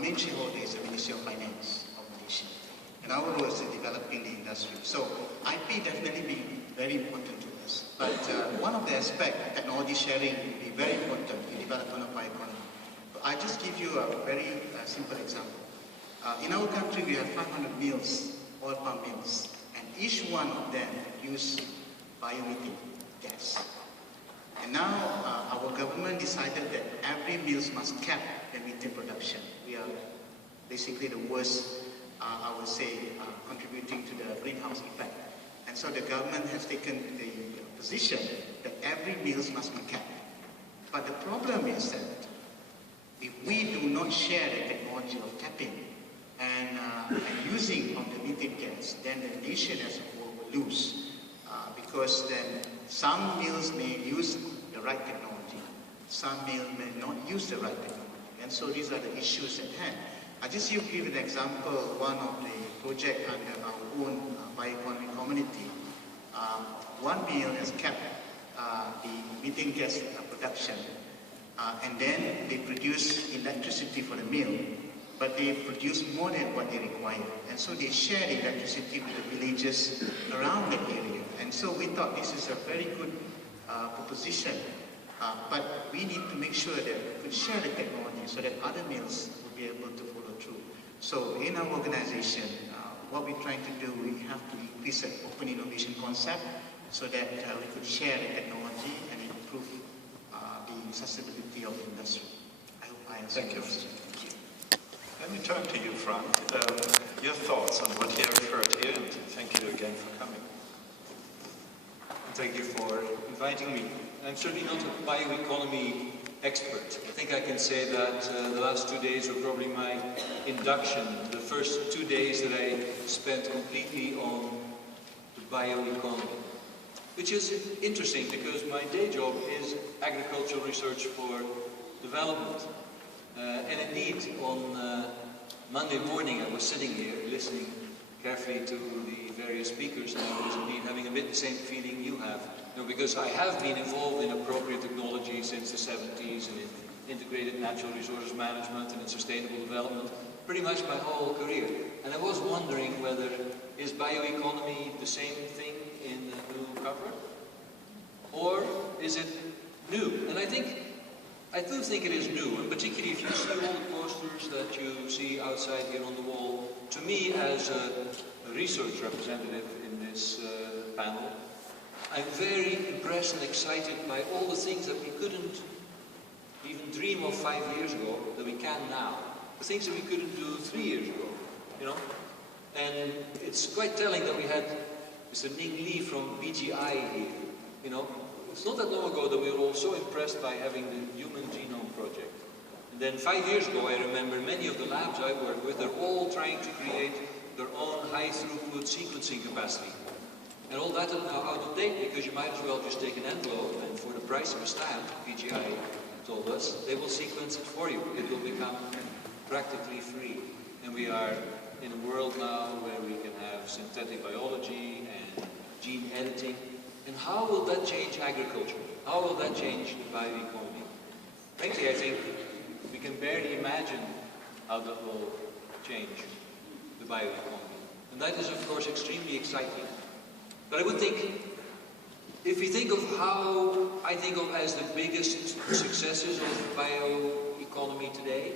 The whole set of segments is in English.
main shareholder is the Ministry of Finance of Malaysia. And our role is in developing the industry. So IP definitely be very important to us. But one of the aspects, technology sharing, will be very important in development of bioeconomy. I just give you a very simple example. In our country, we have 500 mills, oil palm mills, and each one of them use biomethane gas. And now our government decided that every mill must cap the methane production. We are basically the worst, I would say, contributing to the greenhouse effect. And so the government has taken the position that every mill must be capped. But the problem is that if we do not share the technology of capping and using of the methane gas, then the nation as a whole will lose. Because then some mills may use the right technology, some mills may not use the right technology. And so these are the issues at hand. I just give an example, one of the project under our own bioeconomy community. One mill has kept the methane gas production, and then they produce electricity for the mill, but they produce more than what they require. And so they share the electricity with the villages around the area. And so we thought this is a very good proposition, but we need to make sure that we could share the technology so that other mills will be able to follow through. So in our organization, what we're trying to do, we have to increase the open innovation concept so that we could share the technology and improve the sustainability of the industry. I hope I answered your question. Thank you. Let me turn to you, Frank. Your thoughts on what you have heard here, and thank you again for coming. Thank you for inviting me. I'm certainly not a bioeconomy expert. I think I can say that the last 2 days were probably my induction. The first 2 days that I spent completely on the bioeconomy, which is interesting because my day job is agricultural research for development. And indeed, on Monday morning, I was sitting here listening carefully to the various speakers, and I was indeed having a bit the same feeling you have. You know, because I have been involved in appropriate technology since the 70s and in integrated natural resources management and in sustainable development pretty much my whole career. And I was wondering whether is bioeconomy the same thing in the new cover? Or is it new? And I do think it is new, and particularly if you see all the posters that you see outside here on the wall. To me, as a research representative in this panel, I'm very impressed and excited by all the things that we couldn't even dream of 5 years ago that we can now. The things that we couldn't do 3 years ago, you know. And it's quite telling that we had Mr. Ning Lee from BGI here, you know. It's not that long ago that we were all so impressed by having the Human Genome Project. And then 5 years ago, I remember many of the labs I work with, they're all trying to create their own high-throughput sequencing capacity. And all that is now out of date because you might as well just take an envelope and for the price of a stamp, BGI told us, they will sequence it for you. It will become practically free. And we are in a world now where we can have synthetic biology and gene editing. And how will that change agriculture? How will that change the bioeconomy? Frankly, I think we can barely imagine how that will change the bioeconomy. And that is, of course, extremely exciting. But I would think, if we think of how I think of as the biggest successes of bioeconomy today,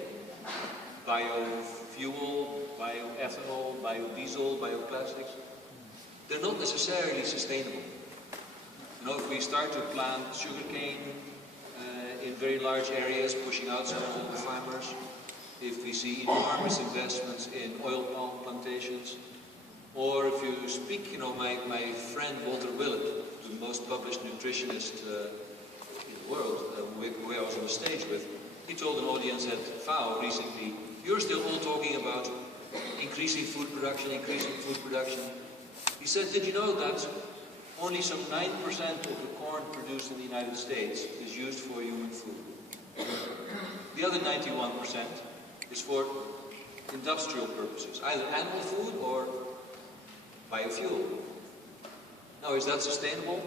biofuel, bioethanol, biodiesel, bioplastics, they're not necessarily sustainable. You know, if we start to plant sugarcane in very large areas, pushing out some of the farmers, if we see enormous investments in oil palm plantations, or if you speak, you know, my friend Walter Willett, the most published nutritionist in the world, who I was on the stage with, he told an audience at FAO recently, you're still all talking about increasing food production, He said, did you know that only some 9% of the corn produced in the United States is used for human food? The other 91% is for industrial purposes, either animal food or biofuel. Now, is that sustainable?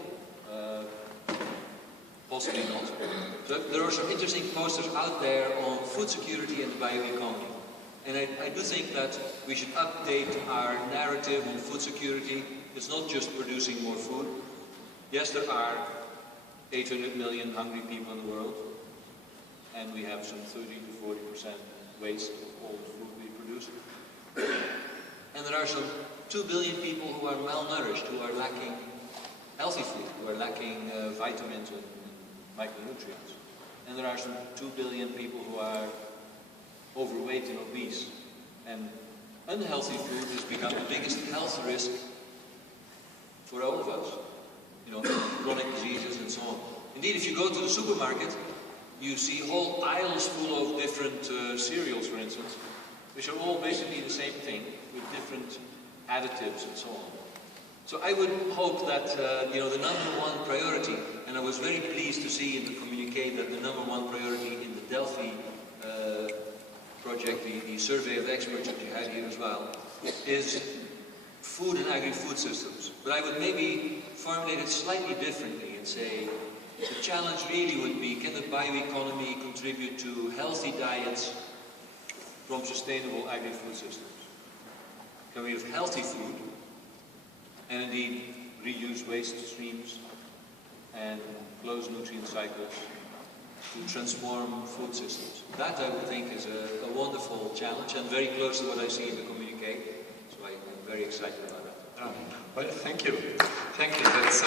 Possibly not. So there are some interesting posters out there on food security and the bioeconomy. And I do think that we should update our narrative on food security. It's not just producing more food. Yes, there are 800 million hungry people in the world, and we have some 30 to 40% waste of all the food we produce. And there are some 2 billion people who are malnourished, who are lacking healthy food, who are lacking vitamins and micronutrients. And there are some 2 billion people who are overweight and obese. And unhealthy food has become the biggest health risk for all of us. You know, chronic diseases and so on. Indeed, if you go to the supermarket, you see whole aisles full of different cereals, for instance, which are all basically the same thing, with different additives and so on. So I would hope that, you know, the #1 priority, and I was very pleased to see in the communique that the #1 priority in the Delphi project, the survey of experts that you had here as well, is food and agri-food systems. But I would maybe formulate it slightly differently and say, the challenge really would be, can the bioeconomy contribute to healthy diets from sustainable agri-food systems? Can we have healthy food, and indeed reuse waste streams and close nutrient cycles to transform food systems? That, I would think, is a wonderful challenge and very close to what I see in the communique. So I'm very excited about that. Well, thank you. Thank you. That's,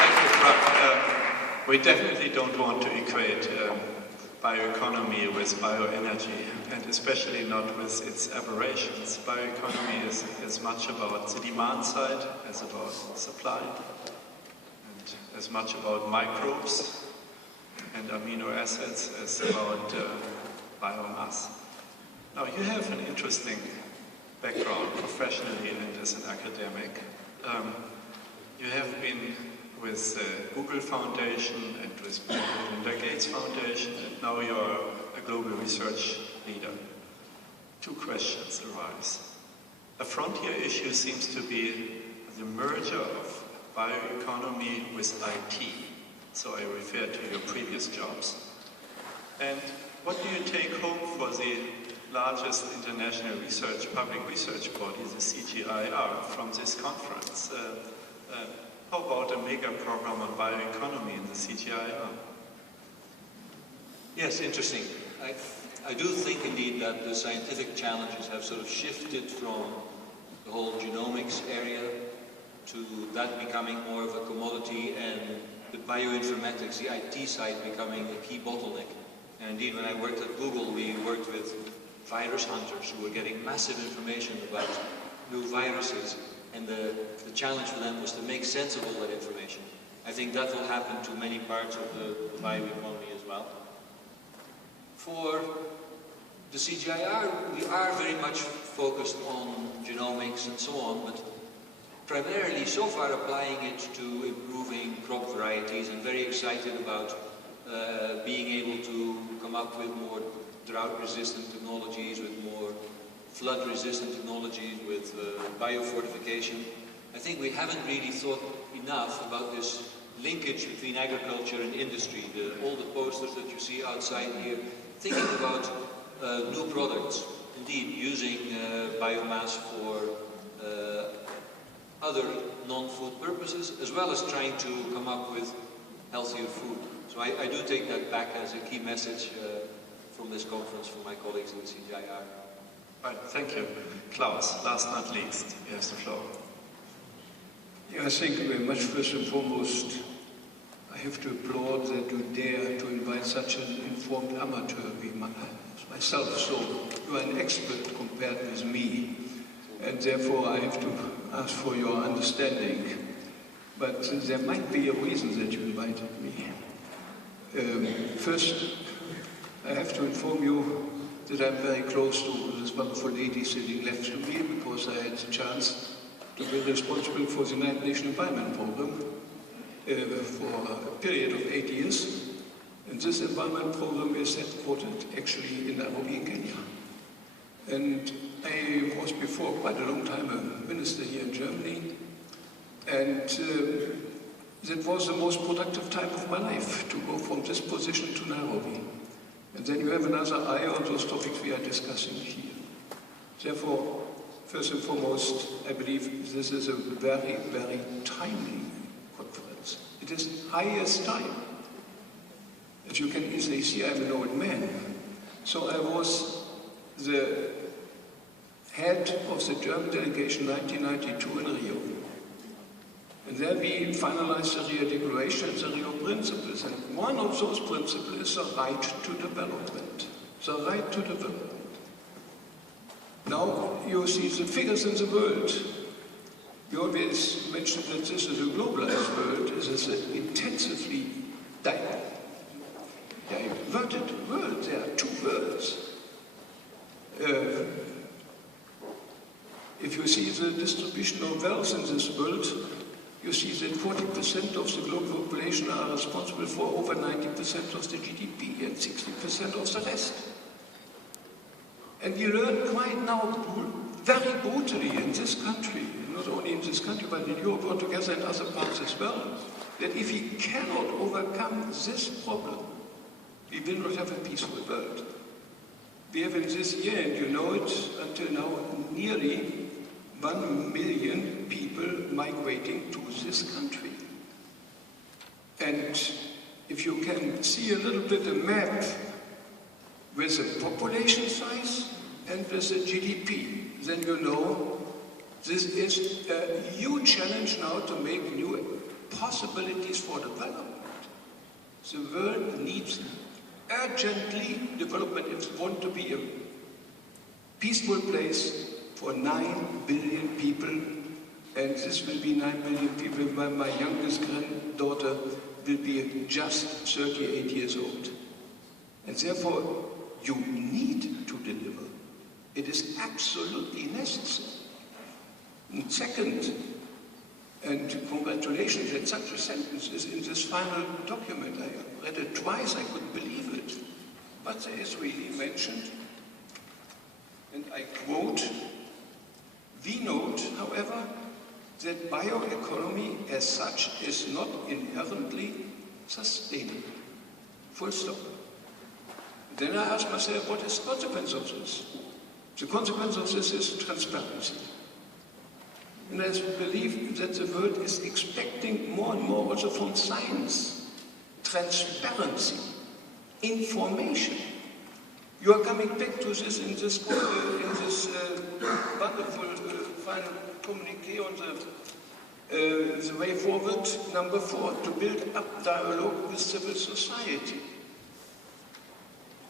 thank you, Frank. We definitely don't want to equate bioeconomy with bioenergy, and especially not with its aberrations. Bioeconomy is as much about the demand side as about supply, and as much about microbes and amino acids as about biomass. Now, you have an interesting background professionally and as an academic. You have been with the Google Foundation and with Bill and Melinda Gates Foundation, and now you're a global research leader. Two questions arise. A frontier issue seems to be the merger of bioeconomy with IT. So I refer to your previous jobs. And what do you take home for the largest international public research body, the CGIAR, from this conference? How about a mega program on bioeconomy in the CGIAR? Yes, interesting. I do think indeed that the scientific challenges have sort of shifted from the whole genomics area to that becoming more of a commodity, and the bioinformatics, the IT side, becoming a key bottleneck. And indeed, when I worked at Google, we worked with virus hunters who were getting massive information about new viruses, and the challenge for them was to make sense of all that information. I think that will happen to many parts of the bioeconomy as well. For the CGIAR, we are very much focused on genomics and so on, but primarily so far applying it to improving crop varieties, and very excited about being able to come up with more drought-resistant technologies, with more flood-resistant technologies, with biofortification. I think we haven't really thought enough about this linkage between agriculture and industry. All the posters that you see outside here, thinking about new products, indeed using biomass for other non-food purposes, as well as trying to come up with healthier food. So I do take that back as a key message from this conference for my colleagues in the CGIAR. Right, thank you. Klaus, last but not least, you have the floor. Yeah, thank you very much. First and foremost, I have to applaud that you dare to invite such an informed amateur myself. So you are an expert compared with me, and therefore I have to ask for your understanding. But there might be a reason that you invited me. First, I have to inform you that I'm very close to this wonderful lady sitting left to me, because I had the chance to be responsible for the United Nations Environment Programme for a period of 8 years. And this environment program is headquartered actually in Nairobi, Kenya. And I was before quite a long time a minister here in Germany. And that was the most productive time of my life, to go from this position to Nairobi. And then you have another eye on those topics we are discussing here. Therefore, first and foremost, I believe this is a very, very timely conference. It is highest time. As you can easily see, I'm an old man. So I was the head of the German delegation 1992 in Rio. And there we finalized the Rio Declaration and the Rio Principles. And one of those principles is the right to development. The right to development. Now you see the figures in the world. You always mention that this is a globalized world. This is an intensively diverted world. There are two worlds. If you see the distribution of wealth in this world, you see that 40% of the global population are responsible for over 90% of the GDP and 60% of the rest. And we learn quite now very brutally in this country, not only in this country, but in Europe altogether and other parts as well, that if we cannot overcome this problem, we will not have a peaceful world. We have in this year, and you know it, until now, nearly 1 million people migrating to this country. And if you can see a little bit a map with the population size and with the GDP, then you know this is a huge challenge now to make new possibilities for development. The world needs urgently development if we want to be a peaceful place for 9 billion people, and this will be 9 billion people when my youngest granddaughter will be just 38 years old. And therefore, you need to deliver. It is absolutely necessary. And second, and congratulations that such a sentence is in this final document. I read it twice, I couldn't believe it. But there is really mentioned, and I quote, "We note, however, that bioeconomy as such is not inherently sustainable." Full stop. Then I ask myself, what is the consequence of this? The consequence of this is transparency. And I believe that the world is expecting more and more also from science. Transparency, information. You are coming back to this in this wonderful final communique on the way forward, number 4, to build up dialogue with civil society.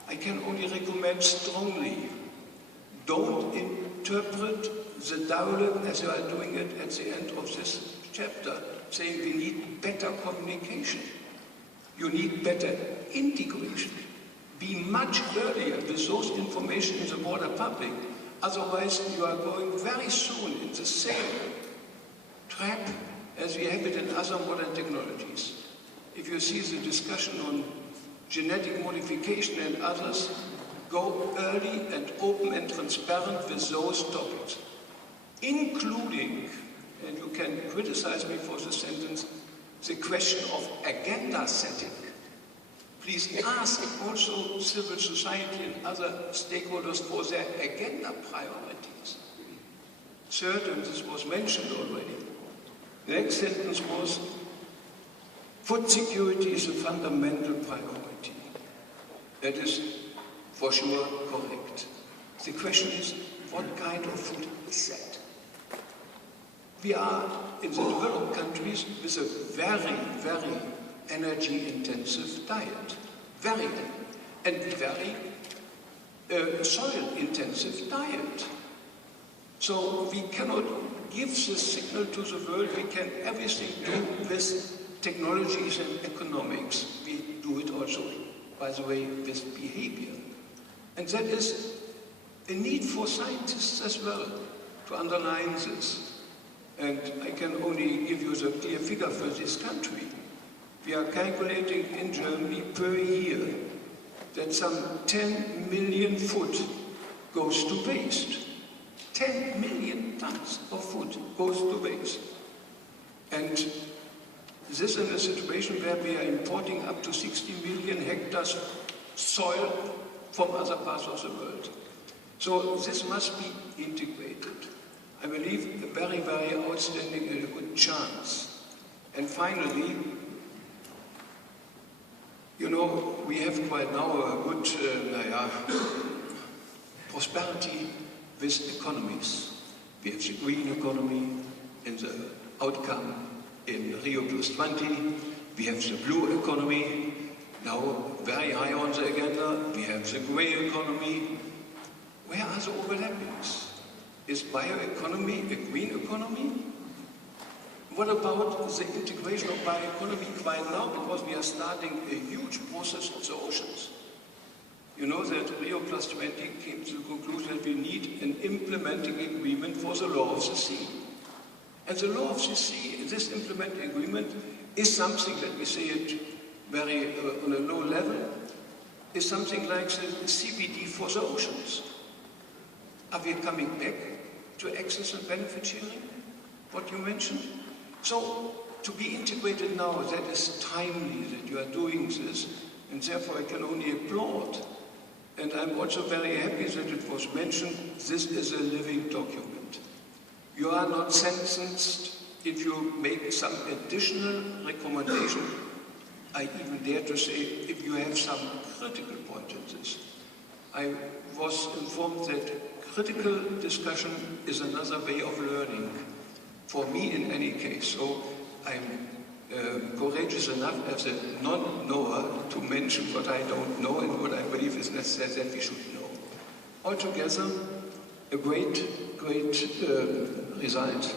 I can only recommend strongly, don't interpret the dialogue as you are doing it at the end of this chapter, saying we need better communication. You need better integration. Be much earlier with those information in the broader public. Otherwise, you are going very soon in the same trap as we have it in other modern technologies. If you see the discussion on genetic modification and others, go early and open and transparent with those topics, including, and you can criticize me for the sentence, the question of agenda setting. Please ask also civil society and other stakeholders for their agenda priorities. Third, and this was mentioned already, the next sentence was, food security is a fundamental priority. That is for sure correct. The question is, what kind of food is that? We are in the developed countries with a very, very energy-intensive diet, very soil-intensive diet. So we cannot give the signal to the world we can everything do with technologies and economics. We do it also, by the way, with behavior. And that is a need for scientists as well to underline this. And I can only give you the clear figure for this country. We are calculating in Germany per year that some 10 million food goes to waste. 10 million tons of food goes to waste. And This in a situation where we are importing up to 60 million hectares soil from other parts of the world. So this must be integrated. I believe a very, very outstanding and a good chance. And finally, you know, we have quite now a good prosperity with economies. We have the green economy in the outcome in Rio +20. We have the blue economy, now very high on the agenda. We have the grey economy. Where are the overlappings? Is bioeconomy a green economy? What about the integration of bioeconomy right now? Because we are starting a huge process of the oceans. You know that Rio +20 came to the conclusion that we need an implementing agreement for the law of the sea. And the law of the sea, this implementing agreement, is something, let me say it very on a low level, is something like the CBD for the oceans. Are we coming back to access and benefit sharing, what you mentioned? So, to be integrated now, that is timely that you are doing this, and therefore I can only applaud. And I'm also very happy that it was mentioned, this is a living document. You are not sentenced if you make some additional recommendation. I even dare to say, if you have some critical point in this. I was informed that critical discussion is another way of learning, for me in any case. So I'm courageous enough as a non-knower to mention what I don't know and what I believe is necessary that we should know. Altogether, a great result.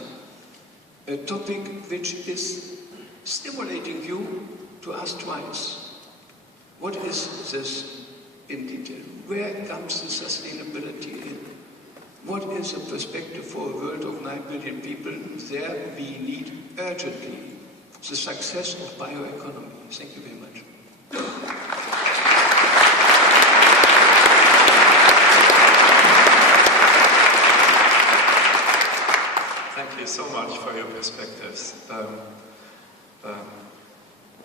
A topic which is stimulating you to ask twice. What is this in detail? Where comes the sustainability in? What is the perspective for a world of 9 billion people? There we need urgently the success of bioeconomy. Thank you very much. Thank you so much for your perspectives.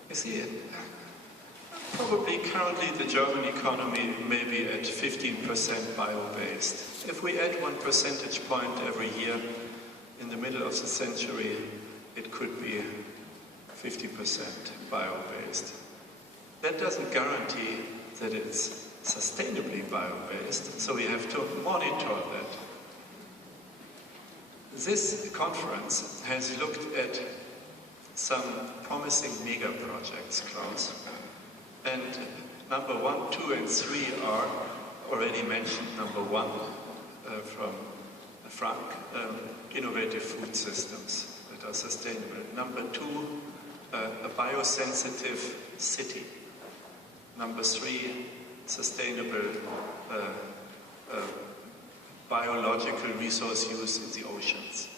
You see, probably currently the German economy may be at 15% bio-based. If we add 1 percentage point every year in the middle of the century, it could be 50% bio-based. That doesn't guarantee that it's sustainably bio-based, so we have to monitor that. This conference has looked at some promising mega projects, Klaus. And number 1, 2, and 3 are already mentioned. Number 1 from Frank, innovative food systems that are sustainable. Number 2, a biosensitive city. Number 3, sustainable biological resource use in the oceans.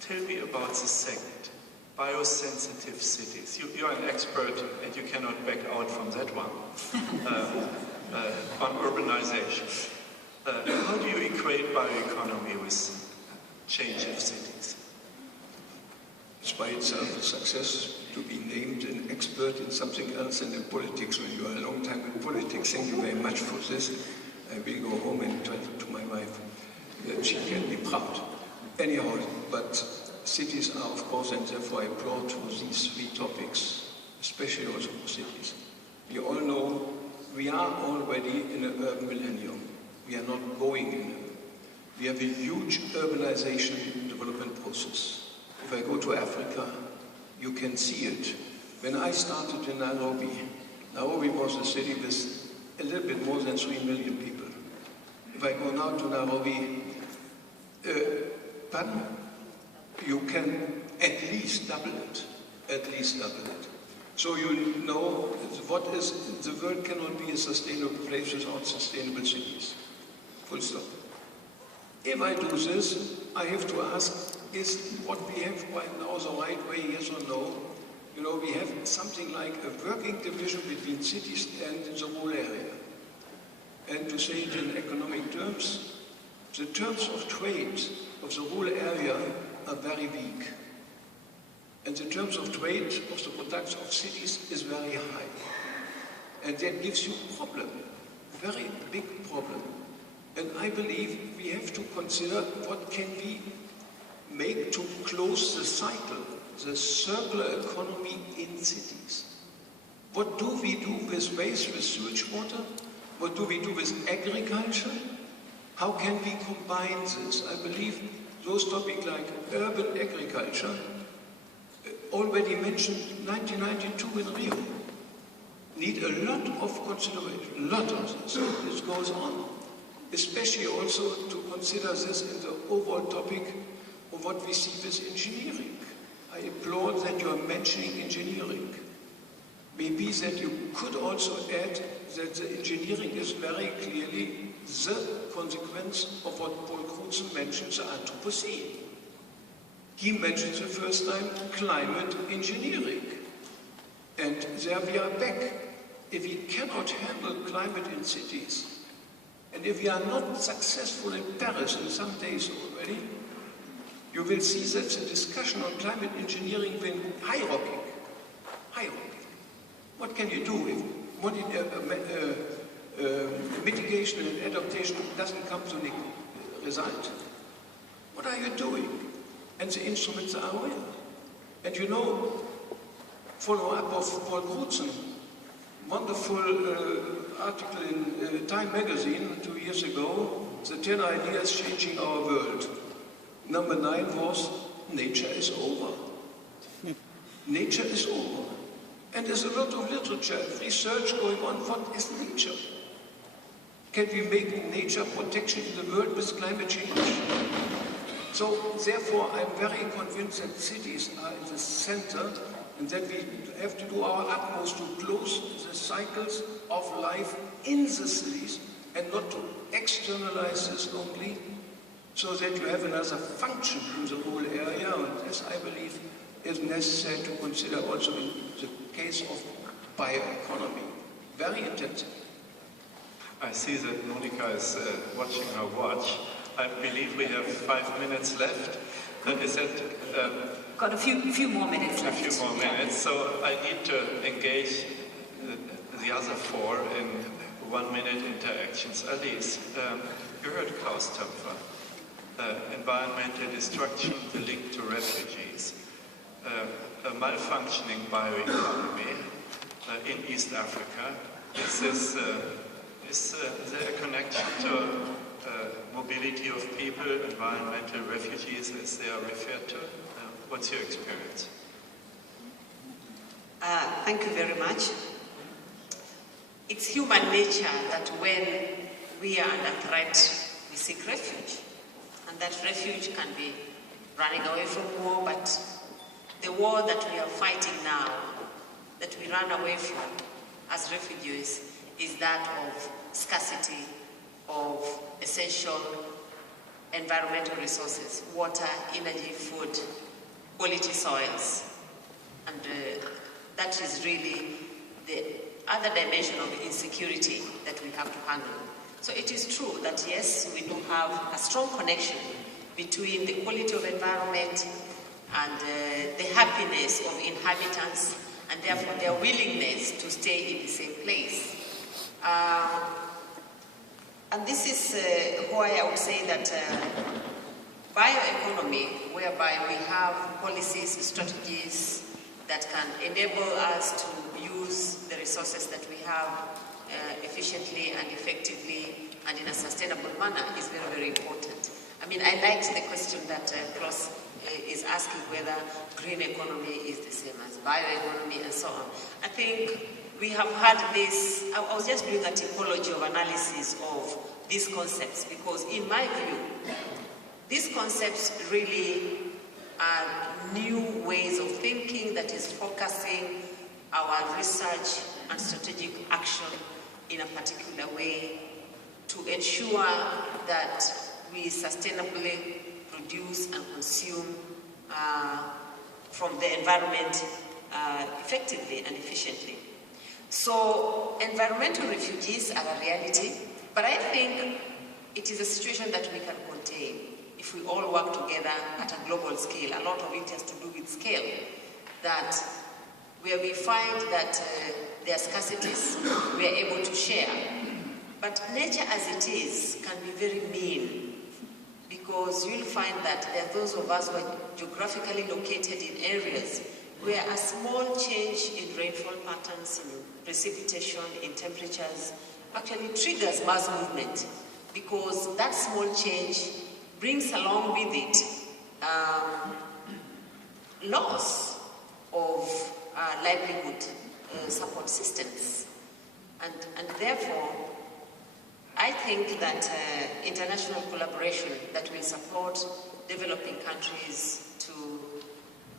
Tell me about the second, biosensitive cities. You're an expert and you cannot back out from that one. On urbanization. How do you equate bioeconomy with change of cities? It's by itself a success to be named an expert in something else than in politics when you are a long time in politics. Thank you very much for this. I will go home and tell it to my wife that she can be proud. Anyhow, but cities are, of course, and therefore I applaud for these 3 topics, especially also for cities. We all know we are already in an urban millennium. We are not going in. We have a huge urbanization development process. If I go to Africa, you can see it. When I started in Nairobi, Nairobi was a city with a little bit more than 3 million people. If I go now to Nairobi, you can at least double it. At least double it. So you know what is, the world cannot be a sustainable place without sustainable cities. Full stop. If I do this, I have to ask, is what we have right now the right way, yes or no? You know, we have something like a working division between cities and the rural area. And to say it in economic terms, the terms of trade of the rural area are very weak. And the terms of trade of the products of cities is very high. And that gives you a problem, very big problem. And I believe we have to consider what can we make to close the cycle, the circular economy in cities. What do we do with waste, with sewage water? What do we do with agriculture? How can we combine this? I believe those topics like urban agriculture, already mentioned 1992 in Rio, need a lot of consideration, a lot of this. This goes on, especially also to consider this in the overall topic of what we see with engineering. I applaud that you are mentioning engineering. Maybe that you could also add that the engineering is very clearly the consequence of what Paul Crutzen mentions, the Anthropocene. He mentions the first time climate engineering. And there we are back. If we cannot handle climate in cities, and if we are not successful in Paris in some days already, you will see that the discussion on climate engineering will hierarchy. What can you do if mitigation and adaptation doesn't come to the result? What are you doing? And the instruments are real. And you know, follow-up of Paul Crutzen, wonderful article in Time magazine 2 years ago, the 10 ideas changing our world. Number 9 was, nature is over. Nature is over. And there's a lot of literature, research going on, what is nature? Can we make nature protection in the world with climate change? So, therefore, I'm very convinced that cities are in the center and that we have to do our utmost to close the cycles of life in the cities and not to externalize this only, so that you have another function in the whole area, and this, I believe, is necessary to consider also in the case of bioeconomy. Very intensive. I see that Monica is watching her watch. I believe we have 5 minutes left. Is that... Got a few more minutes left. A few more minutes, so I need to engage the other 4 in 1 minute interactions. Alice, you heard Klaus Töpfer. Environmental destruction, the link to refugees. A malfunctioning bioeconomy in East Africa. Is there a connection to mobility of people, environmental refugees as they are referred to? What's your experience? Thank you very much. It's human nature that when we are under threat, we seek refuge. And that refuge can be running away from war, but the war that we are fighting now, that we run away from as refugees, is that of scarcity of essential environmental resources, water, energy, food, quality soils. And that is really the other dimension of insecurity that we have to handle. So it is true that yes, we do have a strong connection between the quality of environment and the happiness of inhabitants, and therefore their willingness to stay in the same place. And this is why I would say that bioeconomy, whereby we have policies, strategies that can enable us to use the resources that we have efficiently and effectively and in a sustainable manner, is very, very important. I mean, I liked the question that Klaus is asking whether green economy is the same as bioeconomy and so on. I think we have had this, I was just doing a typology of analysis of these concepts, because in my view, these concepts really are new ways of thinking that is focusing our research and strategic action in a particular way to ensure that we sustainably produce and consume from the environment effectively and efficiently. So environmental refugees are a reality, but I think it is a situation that we can contain if we all work together at a global scale. A lot of it has to do with scale. that where we find that there are scarcities, we are able to share. But nature as it is can be very mean, because you'll find that there are those of us who are geographically located in areas where a small change in rainfall patterns, in precipitation, in temperatures, actually triggers mass movement, because that small change brings along with it loss of livelihood support systems. And therefore, I think that international collaboration that will support developing countries to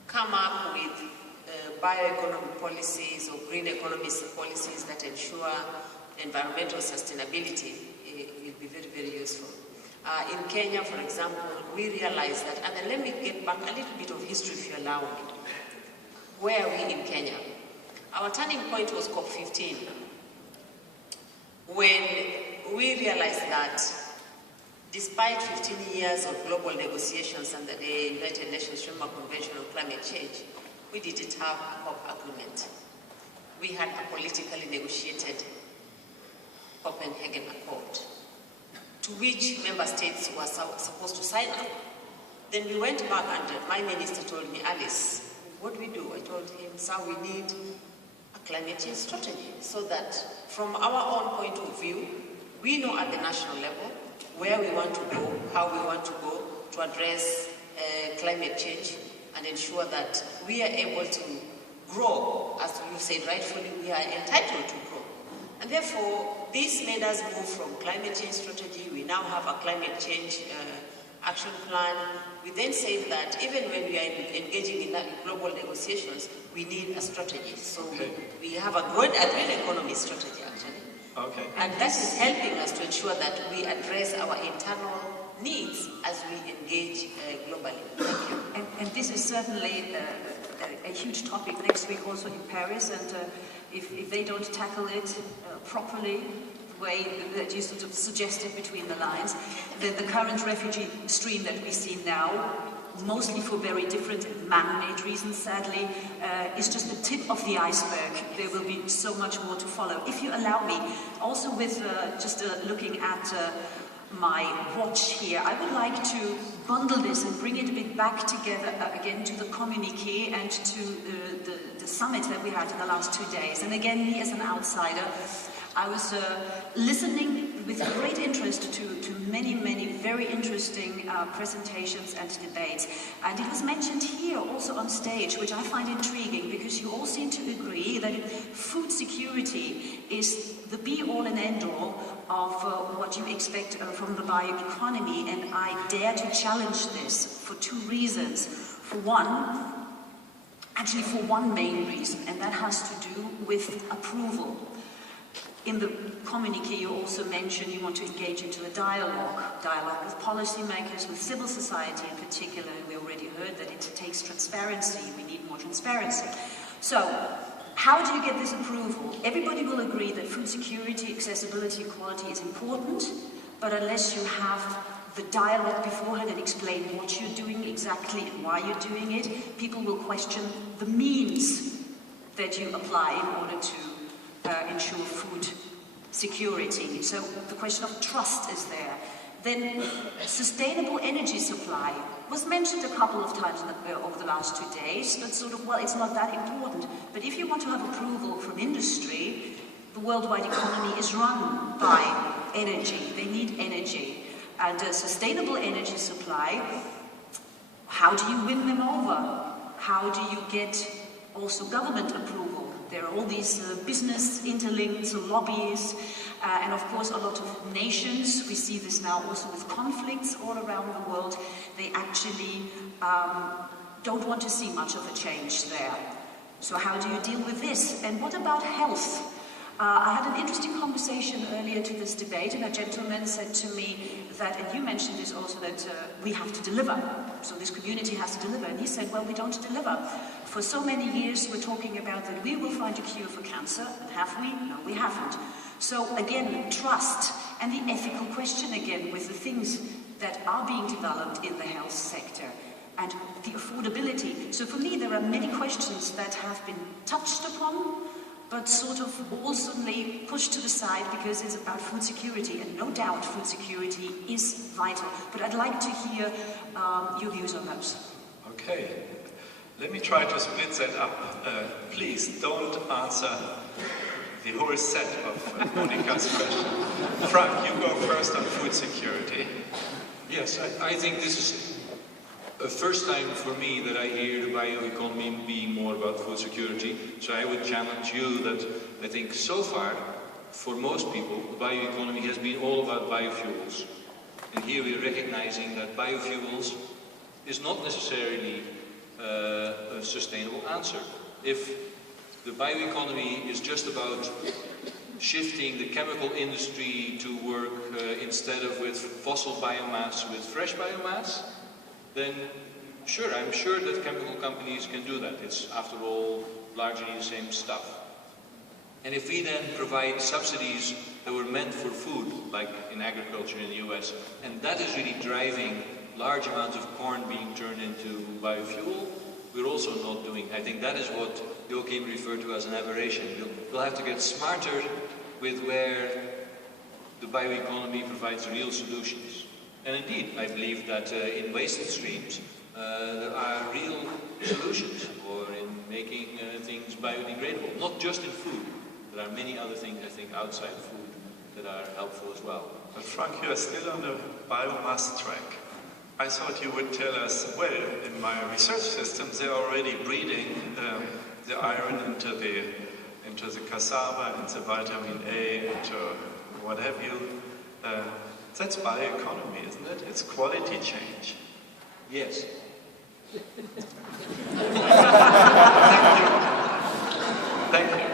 come up with bioeconomy policies or green economy policies that ensure environmental sustainability will be very, very useful. In Kenya, for example, we realized that, and then let me get back a little bit of history if you allow me. Where are we in Kenya? Our turning point was COP15, when we realized that despite 15 years of global negotiations under the United Nations Framework Convention on Climate Change, we didn't have a COP agreement. We had a politically negotiated Copenhagen Accord, to which member states were supposed to sign up. Then we went back and my minister told me, Alice, what do we do? I told him, sir, we need a climate change strategy, so that from our own point of view, we know at the national level where we want to go, how we want to go to address climate change and ensure that we are able to grow. As you said rightfully, we are entitled to grow. And therefore, this made us move from climate change strategy. We now have a climate change action plan. We then said that even when we are engaging in global negotiations, we need a strategy. So we have a green economy strategy, actually. Okay. And that is helping us to ensure that we address our internal needs as we engage globally. Thank you. And this is certainly a huge topic next week also in Paris, and if they don't tackle it properly, the way that you sort of suggested between the lines, then the current refugee stream that we see now, mostly for very different man-made reasons, sadly, is just the tip of the iceberg. There will be so much more to follow. If you allow me, also with just looking at my watch here, I would like to bundle this and bring it a bit back together again to the communiqué and to the summit that we had in the last 2 days. And again, me as an outsider, I was listening with great interest to many, many very interesting presentations and debates. And it was mentioned here also on stage, which I find intriguing, because you all seem to agree that food security is the be-all and end-all of what you expect from the bioeconomy. And I dare to challenge this for 2 reasons. For one main reason, and that has to do with approval. In the communiqué, you also mentioned you want to engage into a dialogue with policymakers, with civil society in particular. We already heard that it takes transparency. We need more transparency. So, how do you get this approval? Everybody will agree that food security, accessibility, and quality is important, but unless you have the dialogue beforehand and explain what you're doing exactly and why you're doing it, people will question the means that you apply in order to ensure food security. So the question of trust is there. Then sustainable energy supply was mentioned a couple of times over the last 2 days, but sort of, well, it's not that important. But if you want to have approval from industry, the worldwide economy is run by energy. They need energy. And sustainable energy supply, how do you win them over? How do you get also government approval? There are all these business interlinks, lobbies, and of course a lot of nations. We see this now also with conflicts all around the world. They actually don't want to see much of a change there. So how do you deal with this? And what about health? I had an interesting conversation earlier to this debate, and a gentleman said to me that, and you mentioned this also, that we have to deliver. So this community has to deliver. And he said, well, we don't deliver. For so many years, we're talking about that we will find a cure for cancer. And have we? No, we haven't. So again, trust and the ethical question again with the things that are being developed in the health sector. and the affordability. So for me, there are many questions that have been touched upon, but sort of all suddenly pushed to the side because it's about food security, and no doubt food security is vital. But I'd like to hear your views on those. Okay, let me try to split that up. Please don't answer the whole set of Monica's questions. Frank, you go first on food security. Yes, I think this is the first time for me that I hear the bioeconomy being more about food security. So I would challenge you that I think so far, for most people, the bioeconomy has been all about biofuels. And here we're recognizing that biofuels is not necessarily a sustainable answer. If the bioeconomy is just about shifting the chemical industry to work instead of with fossil biomass with fresh biomass, then sure, I'm sure that chemical companies can do that. It's, after all, largely the same stuff. And if we then provide subsidies that were meant for food, like in agriculture in the US, and that is really driving large amounts of corn being turned into biofuel, we're also not doing. I think that is what Joachim referred to as an aberration. We'll have to get smarter with where the bioeconomy provides real solutions. And indeed, I believe that in waste streams, there are real solutions for in making things biodegradable, not just in food. There are many other things, I think, outside food that are helpful as well. But Frank, you are still on the biomass track. I thought you would tell us, well, in my research systems, they're already breeding the iron into the cassava, into vitamin A, into what have you. That's bioeconomy, isn't it? It's quality change. Yes. Thank you.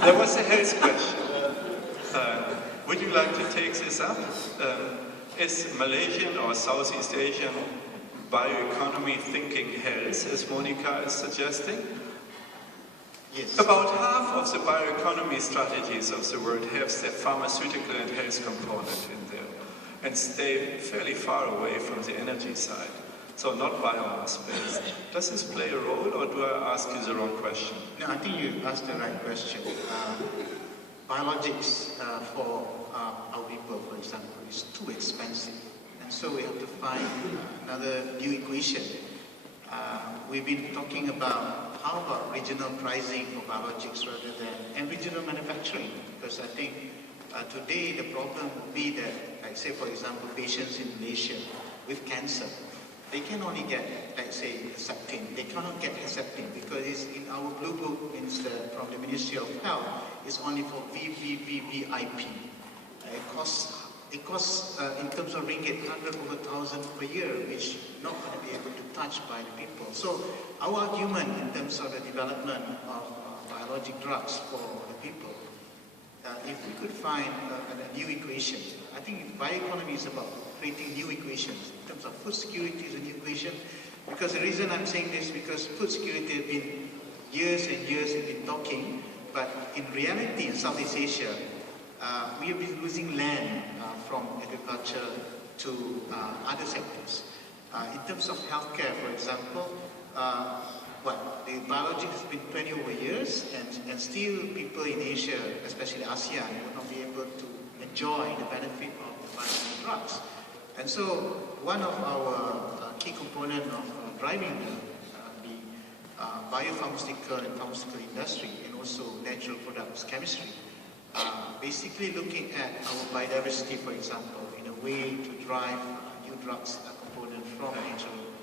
There was a health question. Would you like to take this up? Is Malaysian or Southeast Asian bioeconomy thinking health, as Monica is suggesting? Yes. About half of the bioeconomy strategies of the world have the pharmaceutical and health component in there and stay fairly far away from the energy side. So not biomass-based. Does this play a role, or do I ask you the wrong question? No, I think you asked the right question. Biologics for our people, for example, is too expensive. And so we have to find another new equation. We've been talking about how about regional pricing for biologics rather than regional manufacturing, because I think today the problem would be that, like say for example, patients in Malaysia with cancer, they can only get, let's say, Herceptin. They cannot get Herceptin because it's in our blue book from the Ministry of Health, it's only for VVVVIP. It costs in terms of ringgit, 100 over 1,000 per year, which not going to be able to touch by the people. So our argument in terms of the development of biologic drugs for the people, if we could find a new equation, I think bioeconomy is about creating new equations. In terms of food security is a new equation, because the reason I'm saying this is because food security has been years and years we've been talking, but in reality in Southeast Asia, we have been losing land from agriculture to other sectors. In terms of healthcare, for example, the biologics has been 20 over years, and still people in Asia, especially ASEAN, will not be able to enjoy the benefit of the biologic drugs. And so one of our key components of driving the biopharmaceutical and pharmaceutical industry, and also natural products chemistry, basically looking at our biodiversity, for example, in a way to drive new drugs component from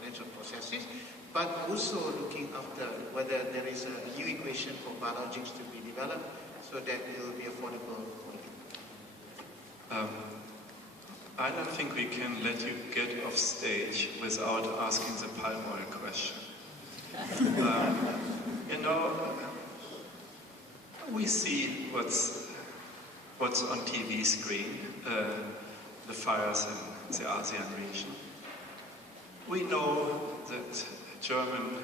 natural processes, but also looking after whether there is a new equation for biologics to be developed so that it will be affordable for people. I don't think we can let you get off stage without asking the palm oil question. We see what's on TV screen, the fires in the ASEAN region. We know that German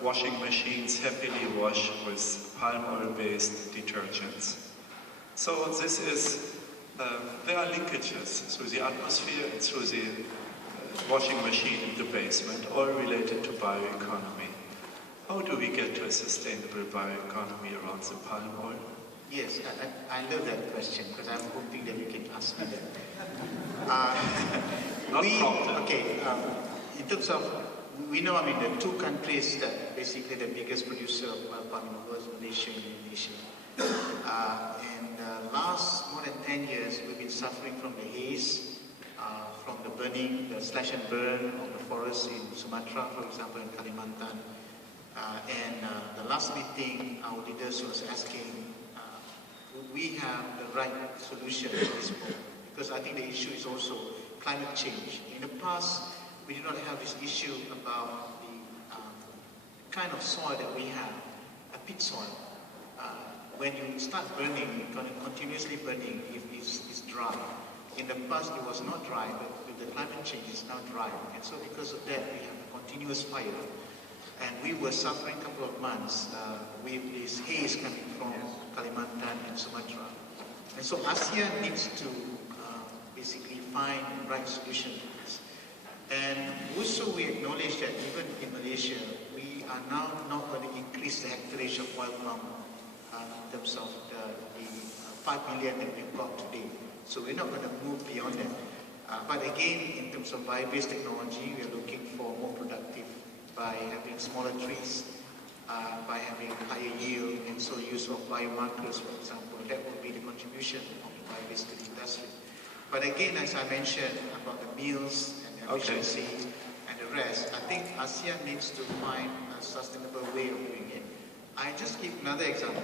washing machines happily wash with palm oil-based detergents. So this is, there are linkages through the atmosphere and through the washing machine in the basement, all related to bioeconomy. How do we get to a sustainable bioeconomy around the palm oil? Yes, I love that question because I'm hoping that you can ask me that. Not prompted. Okay, in terms of, we know, the two countries that basically the biggest producer of palm in the world is Malaysia and Indonesia. Last more than 10 years, we've been suffering from the haze, from the burning, the slash and burn of the forests in Sumatra, for example, in Kalimantan. The last meeting, our leaders was asking, would we have the right solution to this problem? Because I think the issue is also climate change. In the past, we did not have this issue about the kind of soil that we have, a pit soil. When you start burning, continuously burning, it's dry. In the past, it was not dry, but with the climate change, it's now dry. And so because of that, we have a continuous fire. And we were suffering a couple of months with this haze coming from Kalimantan and Sumatra. And so ASEAN needs to basically find the right solution to this. And also we acknowledge that even in Malaysia, we are now not going to increase the hectareage of wild palm in terms of the 5 million that we've got today. So we're not going to move beyond that. But again, in terms of bio-based technology, we are looking for more productive by having smaller trees, by having higher yield, and so use of biomarkers, for example. That will be the contribution of bio-based to the industry. But again, as I mentioned about the meals and the efficiency and the rest, I think ASEAN needs to find a sustainable way of doing it. I just give another example.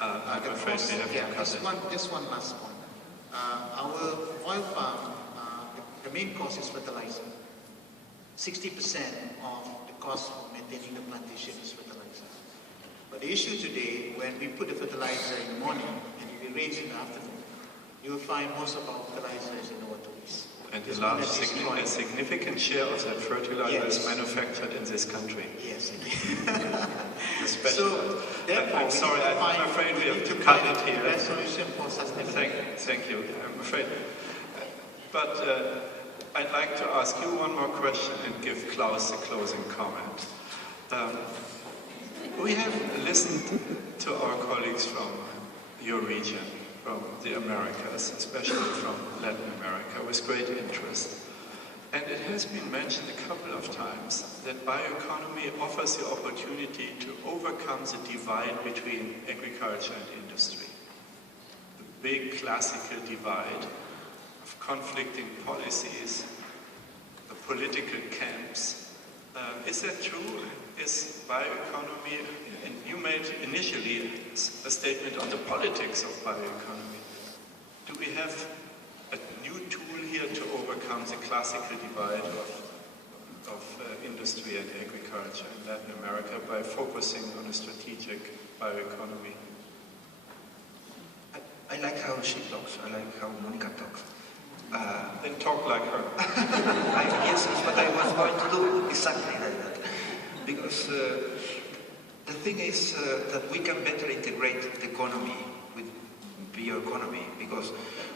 I'm afraid we have to cut it. Just one last point. Our oil palm, the main cost is fertilizer. 60% of the cost of maintaining the plantation is fertilizer. But the issue today, when we put the fertilizer in the morning and it rains in the afternoon, you will find most of our fertilizer is in the waterways. And a significant share of that fertilizer is manufactured in this country. Yes, so, I'm sorry, I'm afraid we have to cut it here. Best solution for sustainability. Thank you, I'm afraid. But I'd like to ask you one more question and give Klaus a closing comment. We have listened to our colleagues from your region, from the Americas, especially from Latin America, with great interest. And it has been mentioned a couple of times that bioeconomy offers the opportunity to overcome the divide between agriculture and industry. The big classical divide of conflicting policies, the political camps. Is that true? Is bioeconomy, and you made initially a statement on the politics of bioeconomy. Do we have a new tool here to overcome the classical divide of industry and agriculture in Latin America by focusing on a strategic bioeconomy? I like how she talks. I like how Monica talks. Then talk like her. Yes, it's what I was going to do, exactly like that. Because the thing is that we can better integrate the economy with bioeconomy, because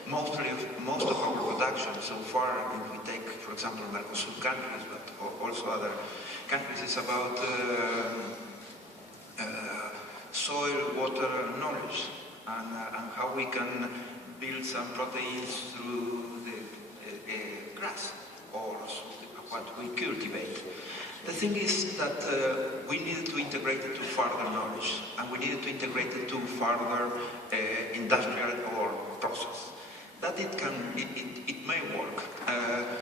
most of our production so far, if we take, for example, Mercosur countries, but also other countries, is about soil, water, knowledge, and how we can build some proteins through the grass or what we cultivate. The thing is that we needed to integrate it to further knowledge, and we needed to integrate it to further industrial or process. That it